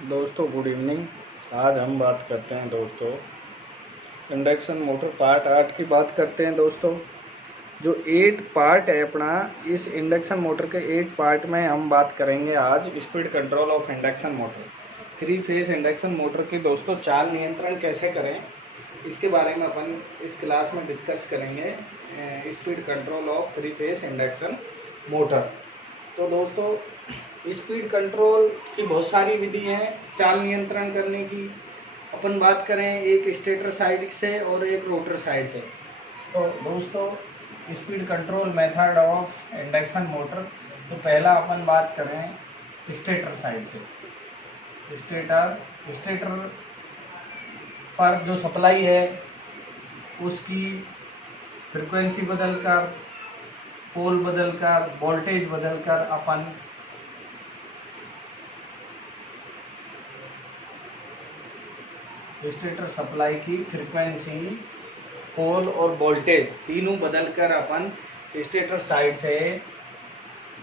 दोस्तों good evening. आज हम बात करते हैं दोस्तों इंडक्शन मोटर पार्ट 8 की बात करते हैं दोस्तों। जो 8 पार्ट है अपना, इस इंडक्शन मोटर के 8 पार्ट में हम बात करेंगे आज speed control of induction motor. 3 phase induction motor की दोस्तों चाल नियंत्रण कैसे करें, इसके बारे में अपन इस क्लास में डिस्कस करेंगे। Speed control of 3 phase induction motor. तो दोस्तों स्पीड कंट्रोल की बहुत सारी विधि हैं चाल नियंत्रण करने की। अपन बात करें एक स्टेटर साइड से और एक रोटर साइड से। तो दोस्तों speed control method of induction motor, तो पहला अपन बात करें स्टेटर साइड से। स्टेटर पर जो सप्लाई है उसकी फ्रिक्वेंसी बदलकर, पोल बदलकर, वोल्टेज बदलकर अपन स्टेटर सप्लाई की फ्रीक्वेंसी, पोल और वोल्टेज तीनों बदलकर अपन स्टेटर साइड से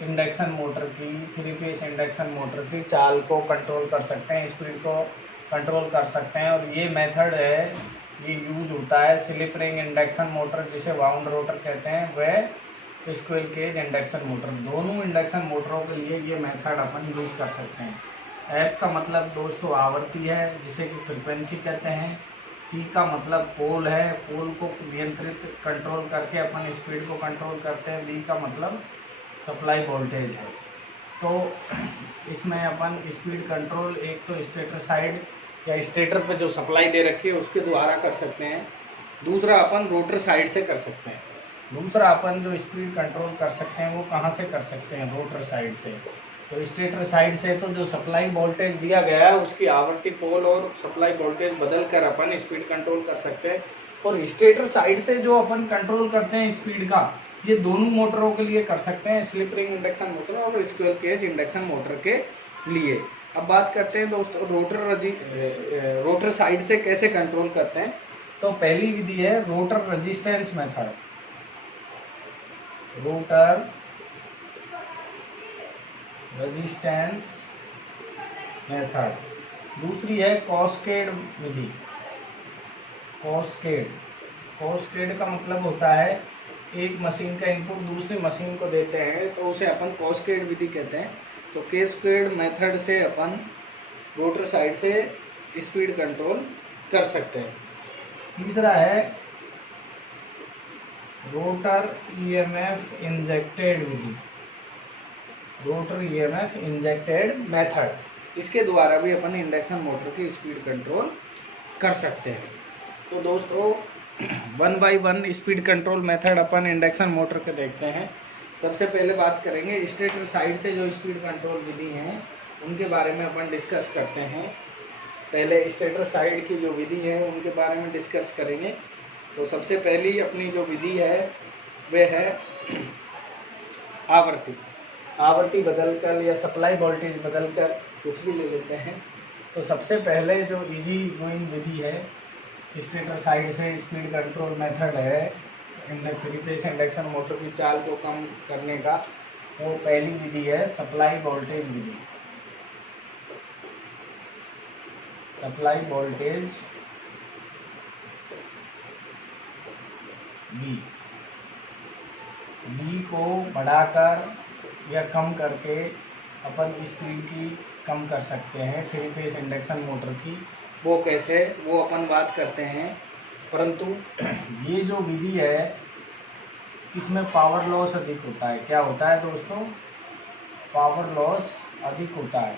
इंडक्शन मोटर की, 3 फेज इंडक्शन मोटर की चाल को कंट्रोल कर सकते हैं, स्पीड को कंट्रोल कर सकते हैं। और ये मेथड है, ये यूज होता है स्लिप रिंग इंडक्शन मोटर जिसे वाउंड रोटर कहते हैं, वह स्क्विरल केज इंडक्शन मोटर। दोनों इंडक्शन मोटरों के लिए ये मेथड अपन यूज कर सकते हैं। एफ का मतलब दोस्तों आवर्ती है जिसे कि फ्रिक्वेंसी कहते हैं। पी का मतलब पोल है, पोल को नियंत्रित कंट्रोल करके अपन स्पीड को कंट्रोल करते हैं। वी का मतलब सप्लाई वोल्टेज है। तो इसमें अपन स्पीड कंट्रोल एक तो स्टेटर साइड या स्टेटर पे जो सप्लाई दे रखी है उसके द्वारा कर सकते हैं, दूसरा अपन रोटर साइड से कर सकते हैं। दूसरा अपन जो स्पीड कंट्रोल कर सकते हैं वो कहाँ से कर सकते हैं, रोटर साइड से। तो स्टेटर साइड से तो जो सप्लाई वोल्टेज दिया गया है उसकी आवर्ती, पोल और सप्लाई वोल्टेज बदल कर अपन स्पीड कंट्रोल कर सकते हैं। और स्टेटर साइड से जो अपन कंट्रोल करते हैं स्पीड का, ये दोनों मोटरों के लिए कर सकते हैं, स्लिप रिंग इंडक्शन मोटर और स्क्विरल केज इंडक्शन मोटर के लिए। अब बात करते हैं दोस्तों रोटर साइड से कैसे कंट्रोल करते हैं। तो पहली विधि है rotor resistance method, rotor resistance method. दूसरी है कॉस्केड विधि। कॉस्केड का मतलब होता है एक मशीन का इनपुट दूसरी मशीन को देते हैं तो उसे अपन कॉस्केड विधि कहते हैं। तो कैस्केड मेथड से अपन रोटर साइड से स्पीड कंट्रोल कर सकते हैं। तीसरा है रोटर ईएमएफ इंजेक्टेड विधि, रोटर ईएमएफ इंजेक्टेड मेथड। इसके द्वारा भी अपन इंडक्शन मोटर की स्पीड कंट्रोल कर सकते हैं। तो दोस्तों 1 बाय 1 स्पीड कंट्रोल मेथड अपन इंडक्शन मोटर के देखते हैं। सबसे पहले बात करेंगे स्टेटर साइड से जो स्पीड कंट्रोल विधि हैं उनके बारे में अपन डिस्कस करते हैं। पहले स्टेटर साइड की जो विधि है उनके बारे में डिस्कस करेंगे। तो सबसे पहली अपनी जो विधि है वह है आवर्ती बदलकर या सप्लाई वोल्टेज बदलकर, कुछ भी ले लेते हैं। तो सबसे पहले जो इजी गोइंग विधि है स्टेटर साइड से स्पीड कंट्रोल मेथड है 3 फेज इंडक्शन मोटर की चाल को कम करने का, वो पहली विधि है सप्लाई वोल्टेज विधि। सप्लाई वोल्टेज वी को बढ़ाकर या कम करके अपन स्पीड की कम कर सकते हैं 3 फेज इंडक्शन मोटर की। वो कैसे, वो अपन बात करते हैं। परंतु ये जो विधि है इसमें पावर लॉस अधिक होता है। क्या होता है दोस्तों, पावर लॉस अधिक होता है।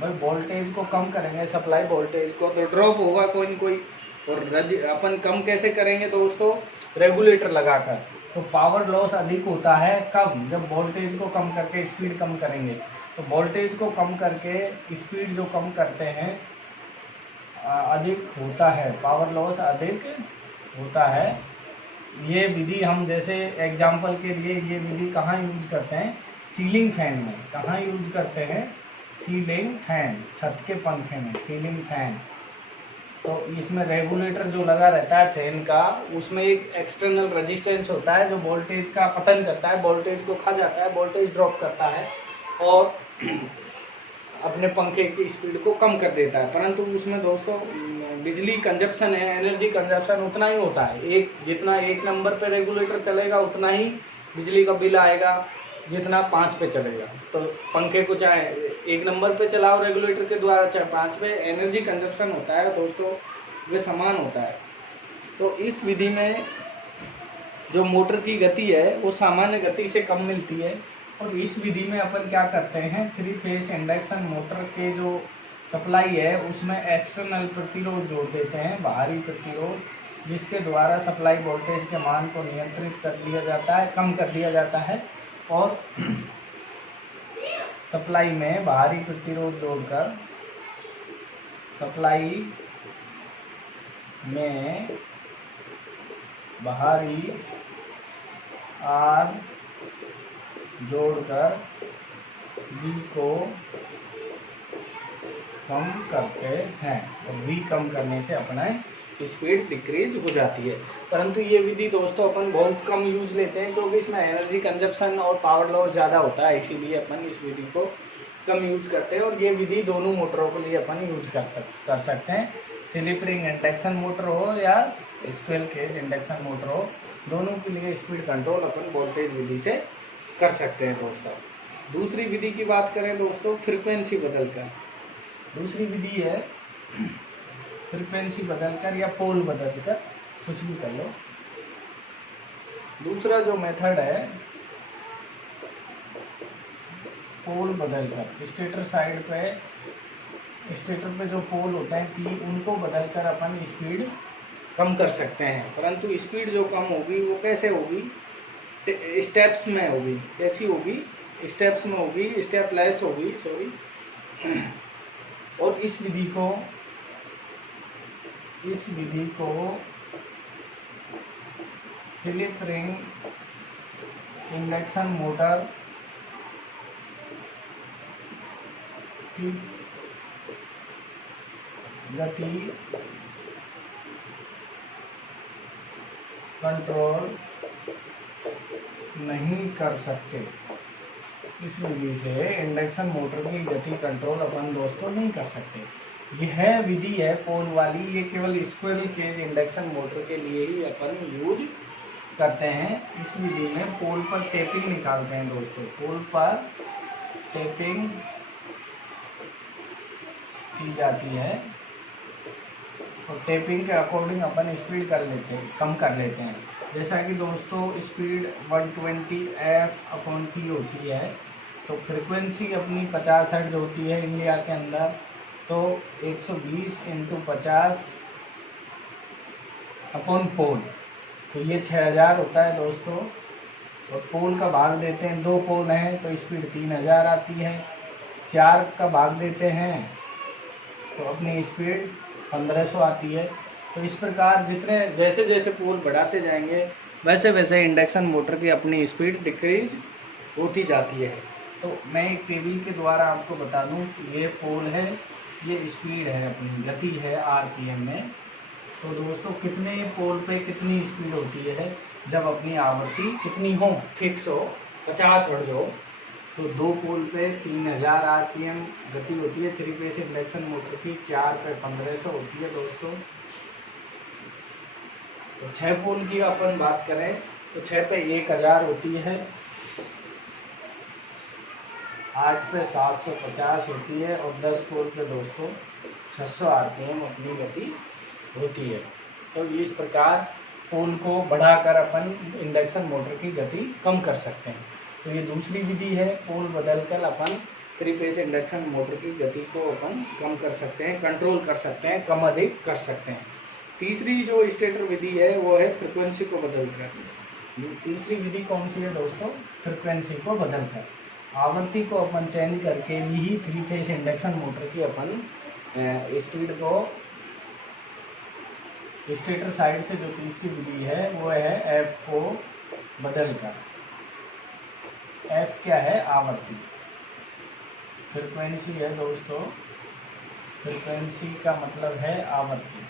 भाई वोल्टेज को कम करेंगे, सप्लाई वोल्टेज को, तो ड्रॉप होगा कोई न कोई। और अपन कम कैसे करेंगे दोस्तों, रेगुलेटर लगाकर। तो पावर लॉस अधिक होता है कब, जब वोल्टेज को कम करके स्पीड कम करेंगे। तो वोल्टेज को कम करके स्पीड जो कम करते हैं अधिक होता है, पावर लॉस अधिक होता है। ये विधि हम जैसे एग्जाम्पल के लिए ये विधि कहाँ यूज करते हैं, सीलिंग फैन में। कहाँ यूज करते हैं, सीलिंग फैन, छत के पंखे में सीलिंग फैन। तो इसमें रेगुलेटर जो लगा रहता है फैन का, उसमें एक एक्सटर्नल रेजिस्टेंस होता है जो वोल्टेज का पतन करता है, वोल्टेज को खा जाता है, वोल्टेज ड्रॉप करता है। और अपने पंखे की स्पीड को कम कर देता है, परंतु उसमें दोस्तों बिजली कंजप्शन है, एनर्जी कंजप्शन उतना ही होता है। जितना 1 नंबर पे रेगुलेटर चलेगा उतना ही बिजली का बिल आएगा जितना 5 पे चलेगा। तो पंखे को चाहे 1 नंबर पे चलाओ रेगुलेटर के द्वारा, चाहे 5 पे, एनर्जी कंजप्शन होता है दोस्तों वे समान होता है। तो इस विधि में जो मोटर की गति है वो सामान्य गति से कम मिलती है। और इस विधि में अपन क्या करते हैं, 3 फेज इंडक्शन मोटर के जो सप्लाई है उसमें एक्सटर्नल प्रतिरोध जोड़ देते हैं, बाहरी प्रतिरोध, जिसके द्वारा सप्लाई वोल्टेज के मान को नियंत्रित कर दिया जाता है, कम कर दिया जाता है। और सप्लाई में बाहरी प्रतिरोध जोड़कर सप्लाई में बाहरी आर जोड़कर V को कम करते हैं, और V कम करने से अपना स्पीड डिक्रीज हो जाती है। परंतु ये विधि दोस्तों अपन बहुत कम यूज लेते हैं क्योंकि इसमें एनर्जी कंजप्शन और पावर लॉस ज़्यादा होता है, इसीलिए अपन इस विधि को कम यूज करते हैं। और ये विधि दोनों मोटरों के लिए अपन यूज कर सकते हैं, स्लिप रिंग इंडक्शन मोटर हो या स्क्विरल केज इंडक्शन मोटर हो, दोनों के लिए स्पीड कंट्रोल अपन वोल्टेज विधि से कर सकते हैं दोस्तों। दूसरी विधि की बात करें दोस्तों, फ्रीक्वेंसी बदलकर। दूसरी विधि है फ्रीक्वेंसी बदलकर या पोल बदलकर, कुछ भी कर लो। दूसरा जो मेथड है पोल बदलकर, स्टेटर पे जो पोल होते हैं P, उनको बदलकर अपन स्पीड कम कर सकते हैं। परंतु स्पीड जो कम होगी वो कैसे होगी, स्टेप्स में होगी। कैसी होगी, स्टेप्स में होगी, स्टेप लेस होगी, सॉरी। और इस विधि को स्लिप रिंग इंडक्शन मोटर की गति कंट्रोल नहीं कर सकते। इस विधि से इंडक्शन मोटर की गति कंट्रोल अपन दोस्तों नहीं कर सकते। यह विधि है पोल वाली, ये केवल स्क्विरल केज इंडक्शन मोटर के लिए ही अपन यूज करते हैं। इस विधि में पोल पर टेपिंग निकालते हैं दोस्तों, पोल पर टेपिंग की जाती है और टेपिंग के अकॉर्डिंग अपन स्पीड कम कर लेते हैं। जैसा कि दोस्तों स्पीड 120 F/P होती है, तो फ्रीक्वेंसी अपनी 50 हर्ट्ज होती है इंडिया के अंदर, तो 120 × 50/पोल, तो ये 6000 होता है दोस्तों। और पोल का भाग देते हैं, 2 पोल हैं तो स्पीड 3000 आती है, 4 का भाग देते हैं तो अपनी स्पीड 1500 आती है। तो इस प्रकार जैसे जैसे पोल बढ़ाते जाएंगे वैसे वैसे इंडक्शन मोटर की अपनी स्पीड डिक्रीज होती जाती है। तो मैं एक टेबल के द्वारा आपको बता दूं कि ये पोल है, ये स्पीड है, अपनी गति है RPM में। तो दोस्तों कितने पोल पे कितनी स्पीड होती है, जब अपनी आवृत्ति कितनी हो, फिक्स हो, 50 हर्ट्ज हो, तो 2 पोल पे 3000 RPM गति होती है 3 फेज इंडक्शन मोटर की, 4 पे 1500 होती है दोस्तों। तो 6 पोल की अपन बात करें तो 6 पे 1000 होती है, 8 पे 750 होती है और 10 पोल पे दोस्तों 600 RPM अपनी गति होती है। तो इस प्रकार पोल को बढ़ाकर अपन इंडक्शन मोटर की गति कम कर सकते हैं। तो ये दूसरी विधि है, पोल बदलकर अपन 3 फेज इंडक्शन मोटर की गति को अपन कम कर सकते हैं, कंट्रोल कर सकते हैं, कम अधिक कर सकते हैं। तीसरी जो स्टेटर विधि है वो है फ्रिक्वेंसी को बदलकर। तीसरी विधि कौन सी है दोस्तों, फ्रिक्वेंसी को बदलकर, आवृत्ति को अपन चेंज करके भी 3 फेज इंडक्शन मोटर की अपन स्पीड को स्टेटर साइड से जो तीसरी विधि है वो है F को बदलकर। F क्या है, आवृत्ति, फ्रिक्वेंसी है दोस्तों, फ्रिक्वेंसी का मतलब है आवृत्ति,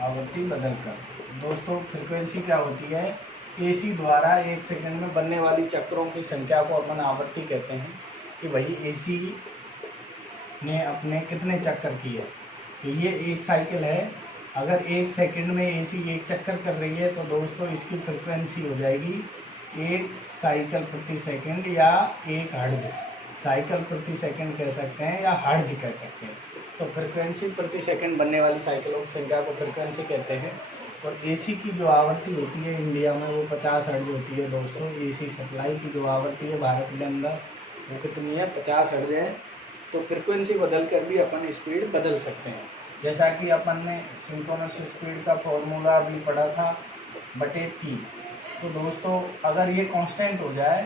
आवृत्ति बदलकर। दोस्तों फ्रिक्वेंसी क्या होती है, एसी द्वारा 1 सेकंड में बनने वाली चक्रों की संख्या को अपन आवृत्ति कहते हैं कि भाई एसी ने अपने कितने चक्कर किए। तो ये एक साइकिल है, अगर 1 सेकंड में एसी 1 चक्कर कर रही है तो दोस्तों इसकी फ्रिक्वेंसी हो जाएगी 1 साइकिल प्रति सेकंड या 1 हर्ट्ज। साइकिल प्रति सेकंड कह सकते हैं या हर्ट्ज कह सकते हैं। तो फ्रिक्वेंसी प्रति सेकंड बनने वाली साइकिलों की संख्या को फ्रिक्वेंसी कहते हैं। और एसी की जो आवृत्ति होती है इंडिया में वो 50 हर्ट्ज होती है दोस्तों। एसी सप्लाई की जो आवृत्ति है भारत के अंदर वो कितनी है, 50 हर्ट्ज है। तो फ्रिक्वेंसी बदल कर भी अपन स्पीड बदल सकते हैं। जैसा कि अपन ने सिंक्रोनस स्पीड का फॉर्मूला भी पढ़ा था बटे पी। तो दोस्तों अगर ये कांस्टेंट हो जाए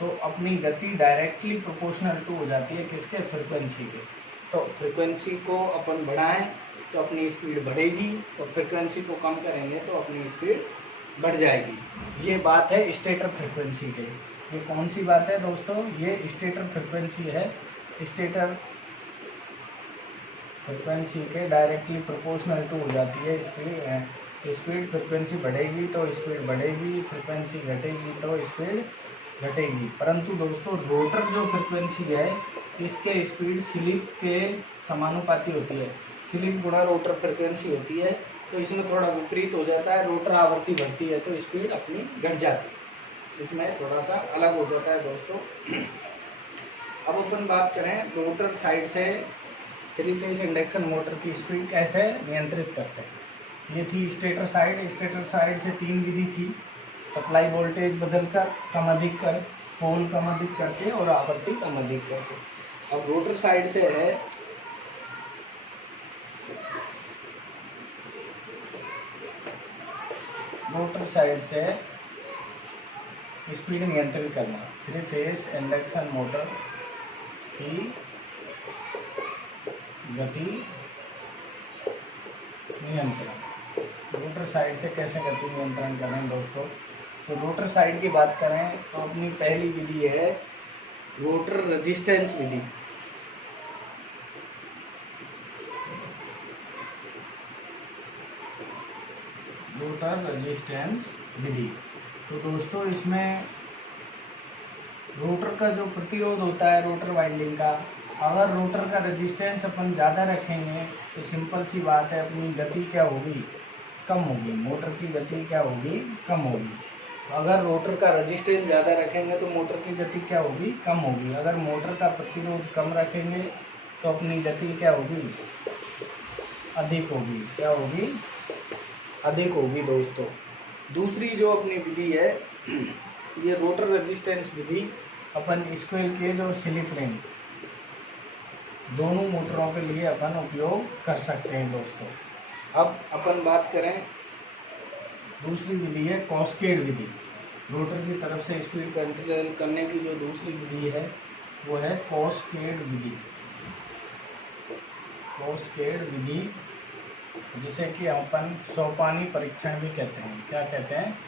तो अपनी गति डायरेक्टली प्रोपोर्शनल टू हो जाती है किसके, फ्रिक्वेंसी के। तो फ्रिक्वेंसी को अपन बढ़ाएं तो अपनी स्पीड बढ़ेगी और फ्रिक्वेंसी को कम करेंगे तो अपनी स्पीड बढ़ जाएगी। ये बात है स्टेटर फ्रिक्वेंसी के। ये कौन सी बात है दोस्तों, ये स्टेटर फ्रिक्वेंसी है। स्टेटर फ्रिक्वेंसी के डायरेक्टली प्रोपोर्शनल टू हो जाती है स्पीड। फ्रिक्वेंसी बढ़ेगी तो स्पीड बढ़ेगी, फ्रिक्वेंसी घटेगी तो स्पीड घटेगी। परंतु दोस्तों रोटर जो फ्रिक्वेंसी है इसके स्पीड स्लिप के समानुपाती होती है। स्लिप गुणा रोटर फ्रिक्वेंसी होती है। तो इसमें थोड़ा विपरीत हो जाता है, रोटर आवृत्ति बढ़ती है तो स्पीड अपनी घट जाती है। इसमें थोड़ा सा अलग हो जाता है दोस्तों। अब अपन बात करें रोटर साइड से 3 फेज इंडक्शन मोटर की स्पीड कैसे नियंत्रित करते हैं। ये थी स्टेटर साइड। स्टेटर साइड से 3 विधि थी, सप्लाई वोल्टेज बदलकर, कम अधिक कर, पोल कम अधिक करके और आवृत्ति कम अधिक करके। अब रोटर साइड से है रोटर साइड से स्पीड नियंत्रित करना। 3 फेज इंडक्शन मोटर की गति नियंत्रण। रोटर साइड से कैसे गति नियंत्रण करें दोस्तों। तो रोटर साइड की बात करें तो अपनी पहली विधि है रोटर रेजिस्टेंस विधि। रोटर रेजिस्टेंस विधि। तो दोस्तों इसमें रोटर का जो प्रतिरोध होता है रोटर वाइंडिंग का, अगर रोटर का रेजिस्टेंस अपन ज़्यादा रखेंगे तो सिंपल सी बात है अपनी गति क्या होगी, कम होगी। मोटर की गति क्या होगी, कम होगी। अगर रोटर का रेजिस्टेंस ज़्यादा रखेंगे तो मोटर की गति क्या होगी, कम होगी। अगर मोटर का प्रतिरोध कम रखेंगे तो अपनी गति क्या होगी, अधिक होगी। क्या होगी, अधिक होगी दोस्तों। दूसरी जो अपनी विधि है ये रोटर रेजिस्टेंस विधि अपन स्क्विरल केज और स्लिप रिंग दोनों मोटरों के लिए अपन उपयोग कर सकते हैं दोस्तों। अब अपन बात करें दूसरी विधि है कैस्केड विधि। रोटर की तरफ से स्पीड कंट्रोल करने की जो दूसरी विधि है वो है कैस्केड विधि। कैस्केड विधि जिसे कि अपन सोपानी परीक्षण भी कहते हैं। क्या कहते हैं,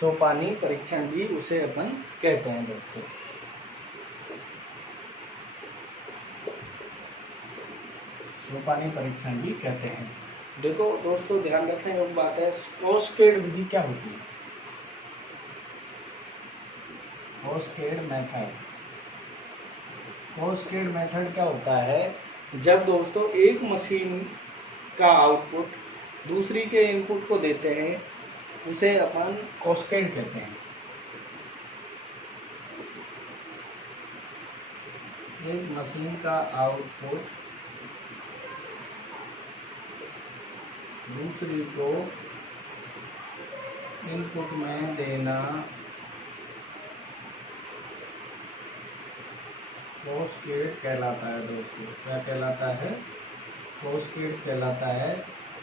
सोपानी परीक्षण भी उसे अपन कहते हैं दोस्तों। सोपानी परीक्षण भी कहते हैं। देखो दोस्तों ध्यान रखने योग्य बात है, कैस्केड विधि क्या होती है। Cascade method. कैस्केड मेथड क्या होता है, जब दोस्तों एक मशीन का आउटपुट दूसरी के इनपुट को देते हैं उसे अपन कैस्केड कहते हैं। एक मशीन का आउटपुट दूसरी को इनपुट में देना कैस्केड कहलाता है दोस्तों। क्या कहलाता है, कैस्केड कहलाता है।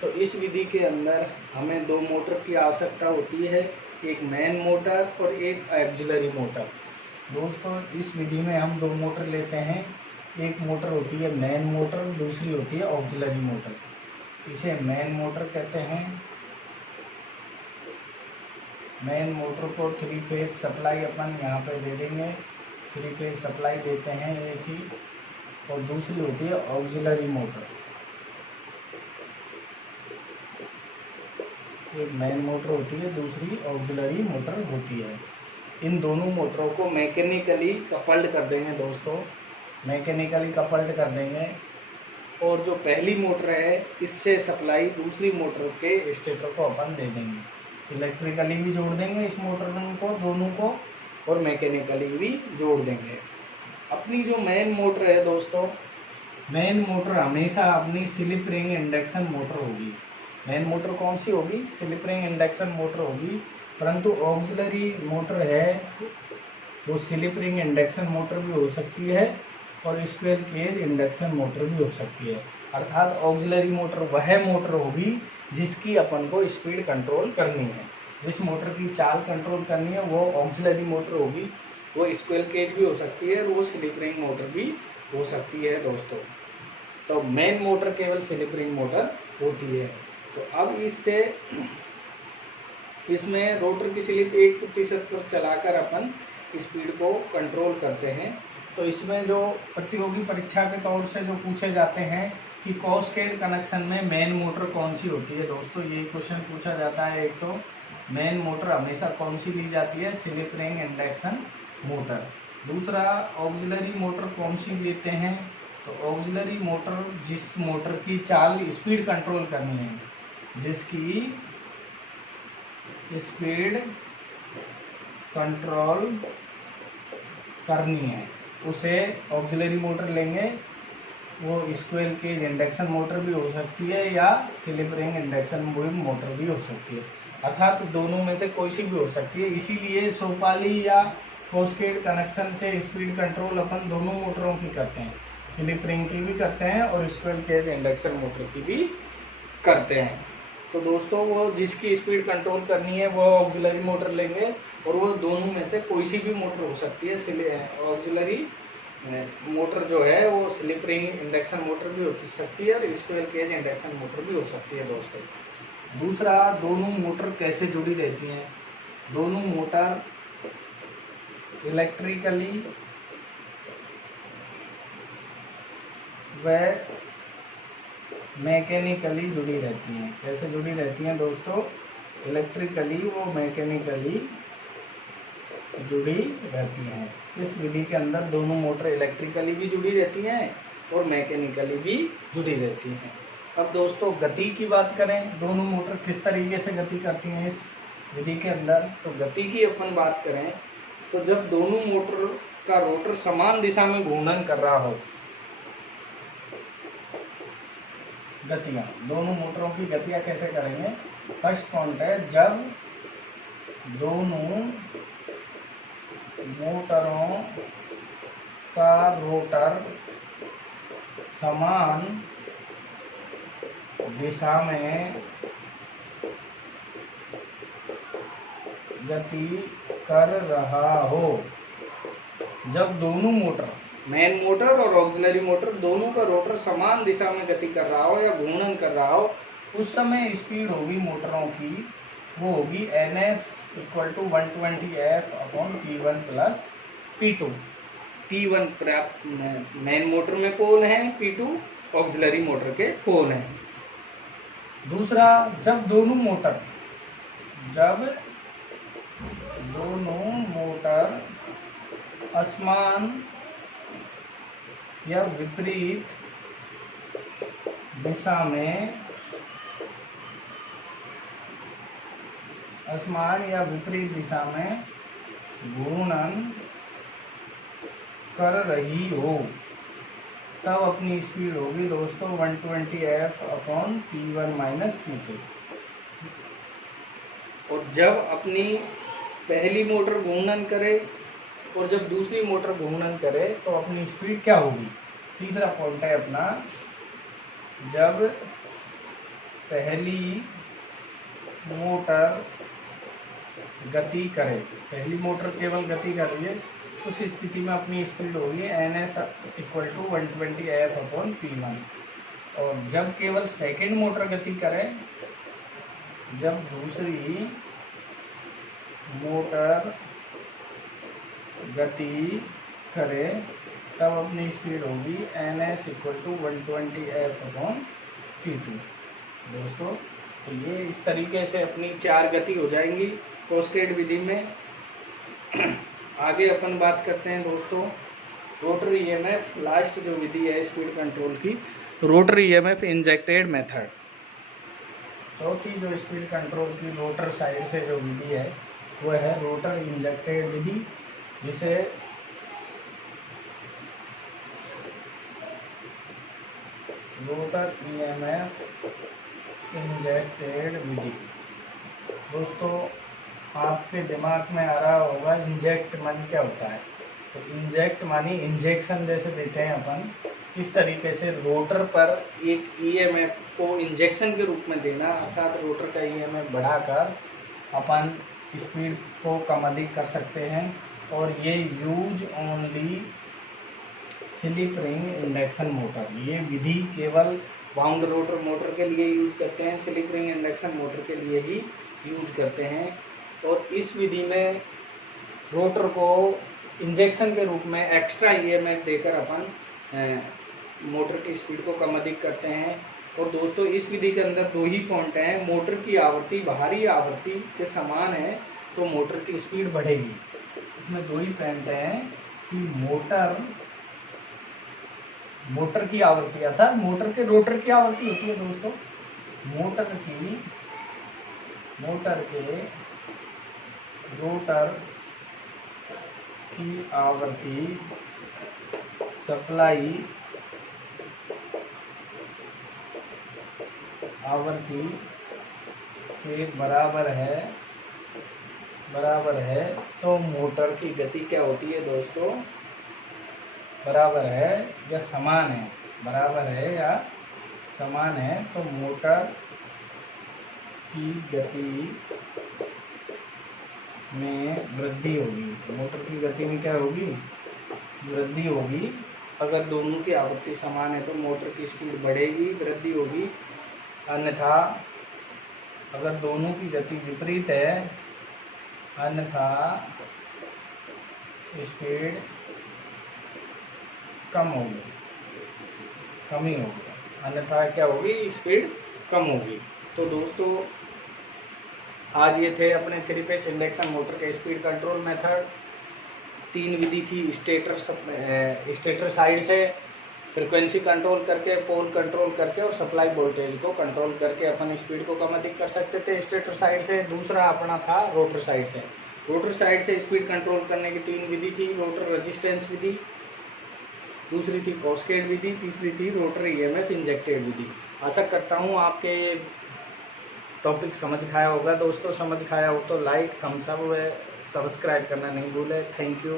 तो इस विधि के अंदर हमें 2 मोटर की आवश्यकता होती है, एक मेन मोटर और एक ऑक्सिलरी मोटर। दोस्तों इस विधि में हम 2 मोटर लेते हैं, एक मोटर होती है मेन मोटर, दूसरी होती है ऑक्सिलरी मोटर। इसे मेन मोटर कहते हैं। मेन मोटर को 3 फेज सप्लाई अपन यहाँ पे दे देंगे, 3 फेज सप्लाई देते हैं एसी। और दूसरी होती है ऑक्सिलरी मोटर। एक मेन मोटर होती है, दूसरी ऑक्सिलरी मोटर होती है। इन दोनों मोटरों को मैकेनिकली कपल्ड कर देंगे दोस्तों, मैकेनिकली कपल्ड कर देंगे। और जो पहली मोटर है इससे सप्लाई दूसरी मोटर के स्टेटर को अपन दे देंगे। इलेक्ट्रिकली भी जोड़ देंगे इस मोटर को दोनों को, और मैकेनिकली भी जोड़ देंगे। अपनी जो मेन मोटर है दोस्तों, मेन मोटर हमेशा अपनी स्लिप रिंग इंडक्शन मोटर होगी। मेन मोटर कौन सी होगी? स्लिप रिंग इंडक्शन मोटर होगी। परंतु ऑक्सिलरी मोटर है वो स्लिप रिंग इंडक्शन मोटर भी हो सकती है और स्क्वायर केज इंडक्शन मोटर भी हो सकती है। अर्थात ऑक्सिलरी मोटर वह मोटर होगी जिसकी अपन को स्पीड कंट्रोल करनी है, जिस मोटर की चाल कंट्रोल करनी है वो ऑक्सिलरी मोटर होगी। वो स्क्वायर केज भी हो सकती है और वो स्लिप रिंग मोटर भी हो सकती है दोस्तों। तो मेन मोटर केवल स्लिप रिंग मोटर होती है। तो अब इसमें रोटर की स्लिप 1% पर चलाकर अपन स्पीड को कंट्रोल करते हैं। तो इसमें जो प्रतियोगी परीक्षा के तौर से जो पूछे जाते हैं कि कॉस्केड कनेक्शन में मेन मोटर कौन सी होती है दोस्तों, ये क्वेश्चन पूछा जाता है। एक तो मेन मोटर हमेशा कौन सी ली जाती है? Slip ring induction motor. दूसरा ऑक्सिलरी मोटर कौन सी लेते हैं? तो ऑक्सिलरी मोटर जिस मोटर की चाल स्पीड कंट्रोल करनी है, जिसकी स्पीड कंट्रोल करनी है, उसे ऑक्सिलरी मोटर लेंगे। वो स्क्वायर केज इंडक्शन मोटर भी हो सकती है या स्लिप रिंग इंडक्शन मोटर भी हो सकती है। अर्थात दोनों में से कोई सी भी हो सकती है। इसीलिए सोपाली या कॉस्केड कनेक्शन से स्पीड कंट्रोल अपन दोनों मोटरों की करते हैं, स्लिप रिंग की भी करते हैं और स्क्वायर केज इंडक्शन मोटर की भी करते हैं। तो दोस्तों वो जिसकी स्पीड कंट्रोल करनी है वो ऑक्सिलरी मोटर लेंगे, और वो दोनों में से कोई सी भी मोटर हो सकती है। ऑक्सिलरी मोटर जो है वो स्लिप रिंग इंडक्शन मोटर भी हो सकती है और स्क्वायर केज इंडक्शन मोटर भी हो सकती है दोस्तों। दूसरा, दोनों मोटर कैसे जुड़ी रहती हैं? दोनों मोटर इलेक्ट्रिकली व मैकेनिकली जुड़ी रहती हैं। कैसे जुड़ी रहती हैं दोस्तों? इलेक्ट्रिकली वो मैकेनिकली जुड़ी रहती हैं। इस विधि के अंदर दोनों मोटर इलेक्ट्रिकली भी जुड़ी रहती हैं और मैकेनिकली भी जुड़ी रहती हैं। अब दोस्तों गति की बात करें, दोनों मोटर किस तरीके से गति करती हैं इस विधि के अंदर। तो गति की अपन बात करें तो जब दोनों मोटर का रोटर समान दिशा में घूर्णन कर रहा हो, गतियाँ दोनों मोटरों की गतियाँ कैसे करेंगे? फर्स्ट पॉइंट है, जब दोनों मोटरों का रोटर समान दिशा में गति कर रहा हो। जब दोनों मोटर, मेन मोटर और ऑक्सिलरी मोटर दोनों का रोटर समान दिशा में गति कर रहा हो या घूर्णन कर रहा हो, उस समय स्पीड होगी मोटरों की, वो होगी NS = 120F/P1 + P2। P1 प्राप्त मेन मोटर में पोल है, P2 ऑक्सिलरी मोटर के पोल हैं। दूसरा, जब दोनों मोटर असमान या विपरीत दिशा में घूर्णन कर रही हो, तब अपनी स्पीड होगी दोस्तों 120F/P1 - P2। और जब अपनी पहली मोटर घूर्णन करे और जब दूसरी मोटर घूर्णन करे तो अपनी स्पीड क्या होगी? तीसरा पॉइंट है अपना, जब पहली मोटर गति करे, पहली मोटर केवल गति कर रही है, उस स्थिति में अपनी स्पीड होगी NS = 120F/P1। और जब केवल सेकंड मोटर गति करे, जब दूसरी मोटर गति करे, तब अपनी स्पीड होगी NS = 120F/P2। दोस्तों तो ये इस तरीके से अपनी 4 गति हो जाएंगी कैस्केड विधि में। आगे अपन बात करते हैं दोस्तों रोटरी ईएमएफ, लास्ट जो विधि है स्पीड कंट्रोल की, रोटरी ईएमएफ इंजेक्टेड मेथड। चौथी जो स्पीड कंट्रोल की रोटर साइड से जो विधि है वो है रोटर इंजेक्टेड विधि, जिसे रोटर ईएमएफ इंजेक्टेड विधि। दोस्तों आपके दिमाग में आ रहा होगा इंजेक्ट मानी क्या होता है, तो इंजेक्ट मानी इंजेक्शन जैसे देते हैं अपन, इस तरीके से रोटर पर एक ईएमएफ को इंजेक्शन के रूप में देना, अर्थात रोटर का ईएमएफ बढ़ाकर अपन स्पीड को कम अधिक कर सकते हैं। और ये use only slip ring induction motor, ये विधि केवल बाउंड रोटर मोटर के लिए यूज करते हैं, स्लिप रिंग इंडक्शन मोटर के लिए ही यूज करते हैं। और इस विधि में रोटर को इंजेक्शन के रूप में एक्स्ट्रा ईएमएफ देकर अपन मोटर की स्पीड को कम अधिक करते हैं। और दोस्तों इस विधि के अंदर 2 ही पॉइंट हैं, मोटर की आवृत्ति बाहरी आवृत्ति के समान है तो मोटर की स्पीड बढ़ेगी। इसमें 2 ही पॉइंट हैं कि मोटर की आवृत्ति, अर्थात मोटर के रोटर की आवृत्ति होती है दोस्तों, मोटर के रोटर की आवृत्ति सप्लाई आवृत्ति के बराबर है तो मोटर की गति क्या होती है दोस्तों, बराबर है या समान है, बराबर है या समान है तो मोटर की गति में वृद्धि होगी। मोटर की गति में क्या होगी, वृद्धि होगी। अगर दोनों की आवृत्ति समान है तो मोटर की स्पीड बढ़ेगी, वृद्धि होगी। अन्यथा अगर दोनों की गति विपरीत है, अन्यथा स्पीड कमी होगी, अन्यथा क्या होगी, स्पीड कम होगी। तो दोस्तों आज ये थे अपने 3 फेस इंडक्शन मोटर के स्पीड कंट्रोल मेथड। 3 विधि थी, स्टेटर साइड से फ्रिक्वेंसी कंट्रोल करके, पोल कंट्रोल करके और सप्लाई वोल्टेज को कंट्रोल करके अपन स्पीड को कम अधिक कर सकते थे स्टेटर साइड से। दूसरा अपना था रोटर साइड से। रोटर साइड से स्पीड कंट्रोल करने की 3 विधि थी, रोटर रेजिस्टेंस विधि, दूसरी थी कैस्केड विधि, तीसरी थी रोटर ईएमएफ इंजेक्टेड विधि। आशा करता हूँ आपके टॉपिक समझ खाया होगा दोस्तों। समझ खाया हो तो लाइक, थम्स अप व सब्सक्राइब करना नहीं भूलें। Thank you.